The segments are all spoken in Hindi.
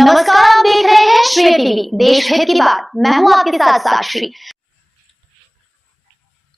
नमस्कार, आप देख रहे हैं श्रेय टीवी, देश हित की बात। मैं हूं आपके साथ साक्षी।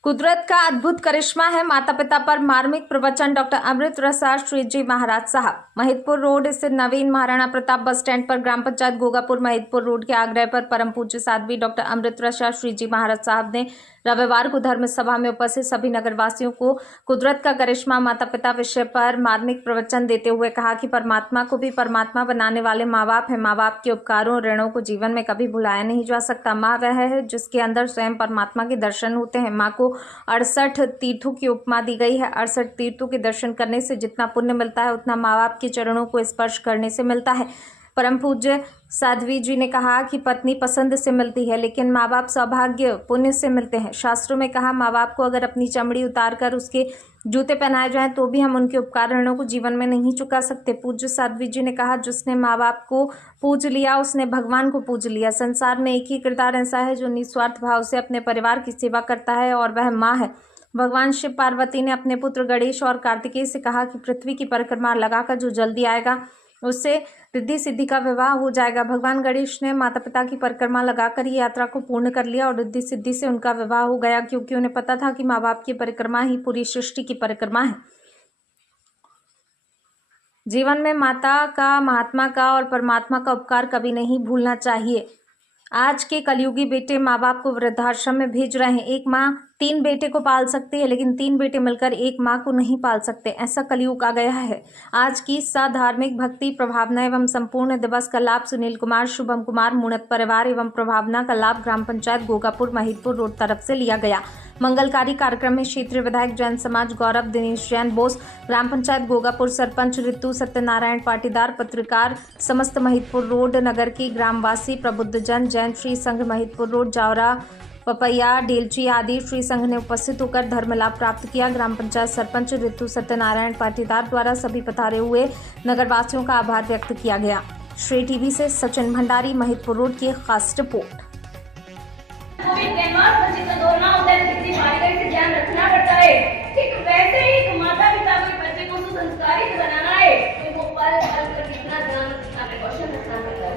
कुदरत का अद्भुत करिश्मा है। माता पिता पर मार्मिक प्रवचन डॉक्टर अमृत रसार श्री जी महाराज साहब। महिदपुर रोड स्थित नवीन महाराणा प्रताप बस स्टैंड पर ग्राम पंचायत गोगापुर महिदपुर रोड के आग्रह पर परम पूज्य साध्वी डॉक्टर अमृत रसार श्री जी महाराज साहब ने रविवार को धर्म सभा में उपस्थित सभी नगरवासियों को कुदरत का करिश्मा माता पिता विषय पर मार्मिक प्रवचन देते हुए कहा कि परमात्मा को भी परमात्मा बनाने वाले माँ बाप है। माँ बाप के उपकारों और ऋणों को जीवन में कभी भुलाया नहीं जा सकता। माँ वह है जिसके अंदर स्वयं परमात्मा के दर्शन होते हैं। माँ को 68 तीर्थों की उपमा दी गई है। 68 तीर्थों के दर्शन करने से जितना पुण्य मिलता है उतना माँ बाप के चरणों को स्पर्श करने से मिलता है। परम पूज्य साध्वी जी ने कहा कि पत्नी पसंद से मिलती है लेकिन माँ बाप सौभाग्य पुण्य से मिलते हैं। शास्त्रों में कहा माँ बाप को अगर अपनी चमड़ी उतार कर उसके जूते पहनाए जाएं तो भी हम उनके उपकार ऋणों को जीवन में नहीं चुका सकते। पूज्य साध्वी जी ने कहा जिसने माँ बाप को पूज लिया उसने भगवान को पूज लिया। संसार में एक ही किरदार ऐसा है जो निस्वार्थ भाव से अपने परिवार की सेवा करता है और वह माँ है। भगवान शिव पार्वती ने अपने पुत्र गणेश और कार्तिकेय से कहा कि पृथ्वी की परिक्रमा लगाकर जो जल्दी आएगा उससे रिद्धि सिद्धि का विवाह हो जाएगा। भगवान गणेश ने माता पिता की परिक्रमा लगाकर ये यात्रा को पूर्ण कर लिया और रिद्धि सिद्धि से उनका विवाह हो गया, क्योंकि उन्हें पता था कि माँ बाप की परिक्रमा ही पूरी सृष्टि की परिक्रमा है। जीवन में माता का, महात्मा का और परमात्मा का उपकार कभी नहीं भूलना चाहिए। आज के कलयुगी बेटे माँ बाप को वृद्धाश्रम में भेज रहे हैं। एक माँ 3 बेटे को पाल सकती है लेकिन 3 बेटे मिलकर एक माँ को नहीं पाल सकते। ऐसा कलयुग आ गया है। आज की साधार्मिक भक्ति प्रभावना एवं संपूर्ण दिवस का लाभ सुनील कुमार, शुभम कुमार, मुनत परिवार एवं प्रभावना का लाभ ग्राम पंचायत गोगापुर महिदपुर रोड तरफ से लिया गया। मंगलकारी कार्यक्रम में क्षेत्रीय विधायक जैन समाज गौरव, दिनेश जैन बोस, ग्राम पंचायत गोगापुर सरपंच ऋतु सत्यनारायण पाटीदार, पत्रकार, समस्त महिदपुर रोड नगर की ग्रामवासी, प्रबुद्ध जन, जैन श्री संघ महिदपुर रोड, जावरा, पपैया, डेलची आदि श्री संघ ने उपस्थित होकर धर्म लाभ प्राप्त किया। ग्राम पंचायत सरपंच ऋतु सत्यनारायण पाटीदार द्वारा सभी पधारे हुए नगरवासियों का आभार व्यक्त किया गया। श्री टीवी से सचिन भंडारी, महिदपुर रोड की खास रिपोर्ट। बच्चे का दौड़ना होता है, कितनी बारीकी से ध्यान रखना पड़ता है। ठीक वैसे ही एक माता पिता को बच्चे को सुसंस्कारित बनाना है, उनको पल पल पर कितना ध्यान कितना प्रिकॉशन रखना पड़ता है।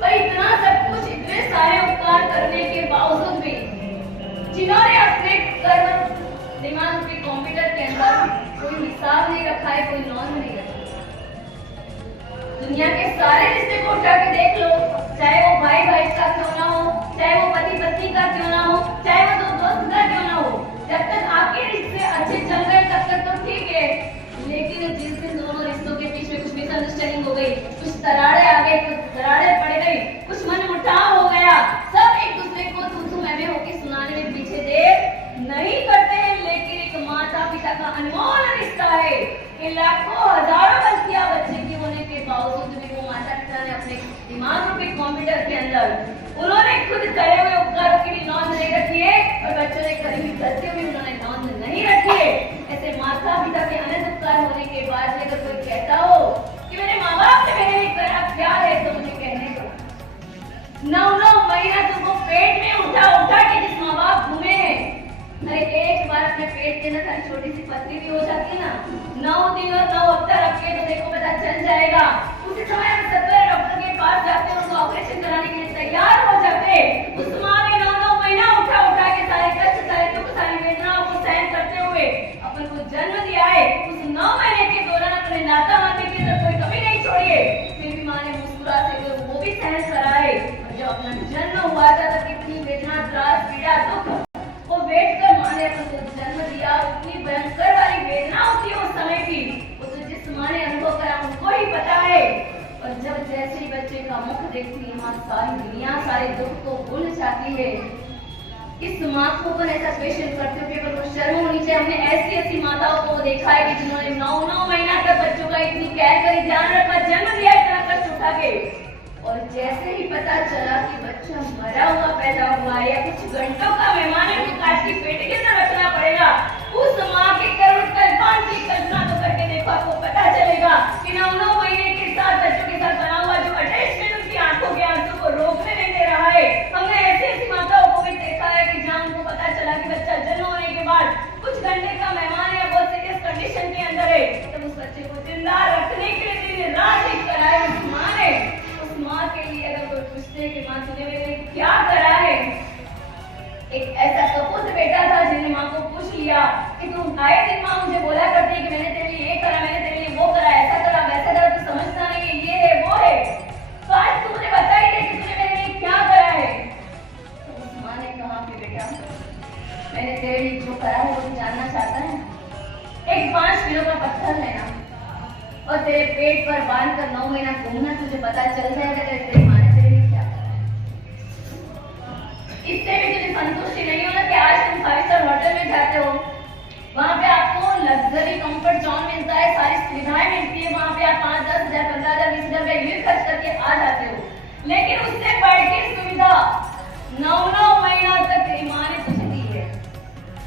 पर इतना सब कुछ, इतने सारे उपकार करने के बावजूद भी जिन्होंने अपने कर्म दिमाग के कंप्यूटर के अंदर कोई हिसाब नहीं रखा है, कोई नॉन नहीं रखा। दुनिया के सारे रिश्ते को उठा के देख लो, चाहे वो भाई भाई का क्यों ना हो, चाहे वो पति पत्नी का क्यों ना हो, चाहे वो दोस्त का क्यों ना हो, जब तक आपके रिश्ते अच्छे चल रहे तब तक तो ठीक है। लेकिन जिस दिन दोनों रिश्तों के बीच में कुछ मिसअंडरस्टैंडिंग हो गई, कुछ दरारें आ गई, कुछ दरारें पड़ गई, कुछ मनमुटाव हो गया, सब एक दूसरे को तू मैं होकर सुनाने में पीछे देर नहीं करते हैं। लेकिन एक माता पिता का अनमोल रिश्ता है कि लाखों हजारों गलतियां बच्चे की होने के बावजूद भी वो माता पिता ने अपने दिमाग रूपी कंप्यूटर के अंदर उन्होंने खुद करे हुए उपकारों की भी नोंद नहीं रखी है और बच्चों ने करी हुई गलतियों भी उन्होंने नोंद नहीं रखी है। ऐसे माता पिता के अनंत उपकार होने के बाद अगर कोई कहता हो कि मेरे माँ बाप ने मेरे लिए करा क्या है, तो मुझे कहने दो 9 महीना तुमको पेट में उठा के जिस माँ बाप घूमे हैं, अरे एक बार अपने पेट के अंदर खाली छोटी सी पत्नी भी हो जाती है ना, 9 दिन और 9 हफ्ता रखे तो देखो पता चल जाएगा। उसी समय हम 70 डॉक्टर के पास जाते हैं, उनको ऑपरेशन कराने के लिए तैयार हो जाते। उस माँ ने 9 महीना उठा के सारे कष्ट, सारे दुख, सारी वेदनाओं को सहन करते हुए अपन को जन्म दिया है। उस 9 महीने के दौरान अपने नाता माता की तरफ कोई कमी नहीं छोड़ी है, फिर भी माँ ने मुस्कुराते हुए वो भी सहन करा है। और जब अपना जन्म हुआ था तब कितनी वेदना, त्रास, पीड़ा, दुख वो वेट कर माँ ने अपन को जन्म दिया। उतनी भयंकर वाली वेदना होती है उस समय की, उसे जिस माँ ने अनुभव करा उनको ही पता है। और जब जैसे ही बच्चे का मुख देखती है माँ सारी दुनिया, सारे दुख को भूल जाती है। इस माँ को अपन ऐसा पेशेंट करते हुए अपन को शर्म होनी चाहिए। हमने ऐसी माताओं को देखा है कि जिन्होंने 9 महीना तक बच्चों का इतनी केयर करी, ध्यान रखा, जन्म दिया इतना कष्ट उठा के, और जैसे ही पता चला कि बच्चा मरा हुआ पैदा हुआ है या कुछ घंटों का मेहमान है तो काट के पेट के अंदर रखना पड़ेगा, उस माँ के करुण कल्पना की कल्पना तो करके देखो, आपको पता चलेगा कि 9 महीने के साथ बच्चों के साथ बना हुआ जो अटैचमेंट उनकी आंखों के आंसू को रोकने नहीं दे रहा है। हमने ऐसी माताओं को भी देखा है कि जहाँ उनको पता चला कि बच्चा जन्म होने के बाद कुछ घंटे का मेहमान है, बहुत सीरियस कंडीशन के अंदर है, तब उस बच्चे को जिंदा रखने के लिए दिन रात एक कराए उस माँ ने किया कि तुम आए दिन माँ मुझे बोला करती है कि मैंने तेरे लिए ये करा, मैंने तेरे लिए वो करा, ऐसा करा वैसा करा, तू समझता नहीं है, ये है वो है। तो आज तू मुझे बता ही दे कि तूने मेरे लिए क्या करा है। तो उस माँ ने कहा कि बेटा मैंने तेरे लिए जो करा है वो तू जानना चाहता है। एक 5 किलो का पत्थर लेना और तेरे पेट पर बांध कर 9 महीना घूमना, तुझे पता चल जाएगा कि तेरी माँ ने तेरे लिए क्या करा है। इससे भी तुझे संतुष्टि नहीं होना कि आज तुम 5 स्टार होटल में जाते हो, वहां पे आपको लग्जरी कंफर्ट जोन मिलता है, सारी सुविधाएं मिलती है, वहां पे आप 5, 10 हजार, 15 हजार, 20 हजार का यूं खर्च करके आ जाते हो। लेकिन उससे बढ़ के सुविधा 9 महीना तक तेरी माँ ने तुझे दी है।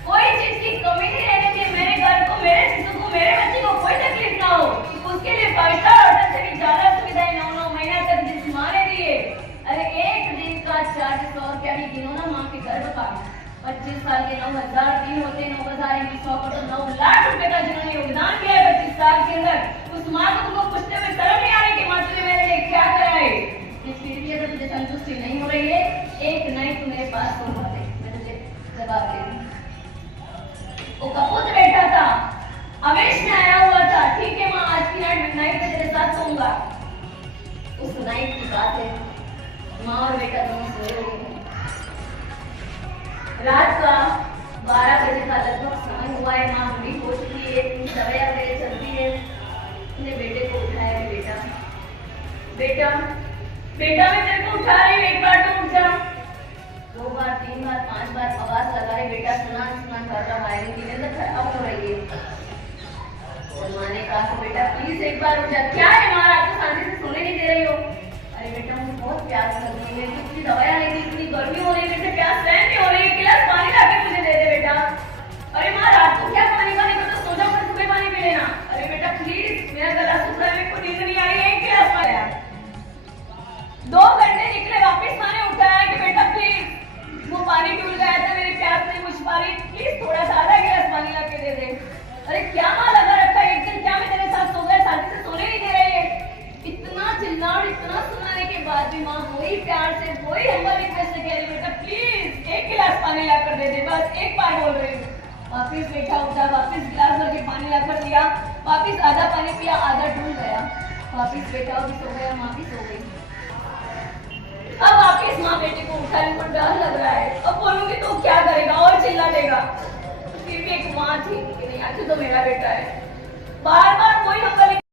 कोई चीज की कमी नहीं रहने दी। मेरे घर को, मेरे शिशु को, मेरे बच्चे को कोई तकलीफ ना हो, उसके लिए 5 स्टार होटल से भी ज्यादा सुविधाएं 9 महीना तक जिस माँ ने दी है। अरे एक दिन का चार्ज 100 रुपया भी गिनो ना माँ के गर्भ का, 25 साल के 9,000 दिन होते, 9,000 × 100 को तो 9 लाख रुपए का जिन्होंने योगदान दिया है 25 साल के अंदर, उस माँ को तुमको पूछते हुए शर्म नहीं आ रही कि माँ तूने मेरे लिए क्या करा है। फिर भी अगर तुझे संतुष्टि नहीं हो रही है, एक नहीं तू मेरे पास तो दे, मैं तुझे जवाब दे दूँ। वो कपूत बैठा था, अवेश में आया हुआ था, ठीक है माँ आज की नाइट में तेरे साथ सोऊंगा। उस नाइट की बात है, माँ और बेटा दोनों सोए हुए हैं। रात का 12 बजे का लगभग समय हुआ है, माँ बूढ़ी हो चुकी है, दवाइयाँ वगैरह चलती है। उसने बेटे को उठाया कि बेटा बेटा बेटा मैं तेरे को उठा रही हूँ, एक बार तो उठ जा। 2 बार 3 बार 5 बार आवाज लगा रही, बेटा सुना सुना कर रहा है, नींद तो खराब हो रही है। और माँ ने कहा कि बेटा प्लीज एक बार उठ जा। क्या है माँ, रात को शांति से सोने नहीं दे रही हो? अरे बेटा मुझे बहुत प्यास लग रही है, इतनी दवाइयाँ नहीं दी, इतनी गर्मी हो रही है, मुझे प्यास सहन नहीं हो रही है, गिलास पानी लाके मुझे दे दे बेटा। अरे माँ रात को क्या पानी का नहीं, तो सो जाओ, फिर सुबह पानी पी लेना। अरे बेटा प्लीज मेरा गला सूख रहा है, मेरे को नींद नहीं आ रही है, 1 गिलास पानी आया। 2 घंटे निकले, वापिस माँ ने उठाया कि बेटा प्लीज वो पानी टूट गया था, मेरी प्यास नहीं बुझ पा रही, प्लीज थोड़ा सा आधा गिलास पानी लाके दे दे। अरे क्या माँ लगा रखा है, एक दिन क्या मैं तेरे साथ सो गया, शांति से सोने नहीं दे रही है। इतना चिल्ला और इतना सुनाने के बाद भी माँ वही प्यार से, वही हम्बल रिक्वेस्ट से कह रही बेटा प्लीज 1 गिलास पानी लाकर दे दे, बस एक बार बोल रही हूँ। वापिस बेटा उठा, वापिस गिलास भर के पानी लाकर दिया, वापिस आधा पानी पिया, आधा डूल गया। वापिस बेटा भी सो गया, माँ भी सो गई। अब वापिस माँ बेटे को उठाने पर डर लग रहा है, अब बोलूंगी तो क्या करेगा और चिल्ला देगा। फिर भी एक माँ थी कि नहीं आखिर तो मेरा बेटा है। बार बार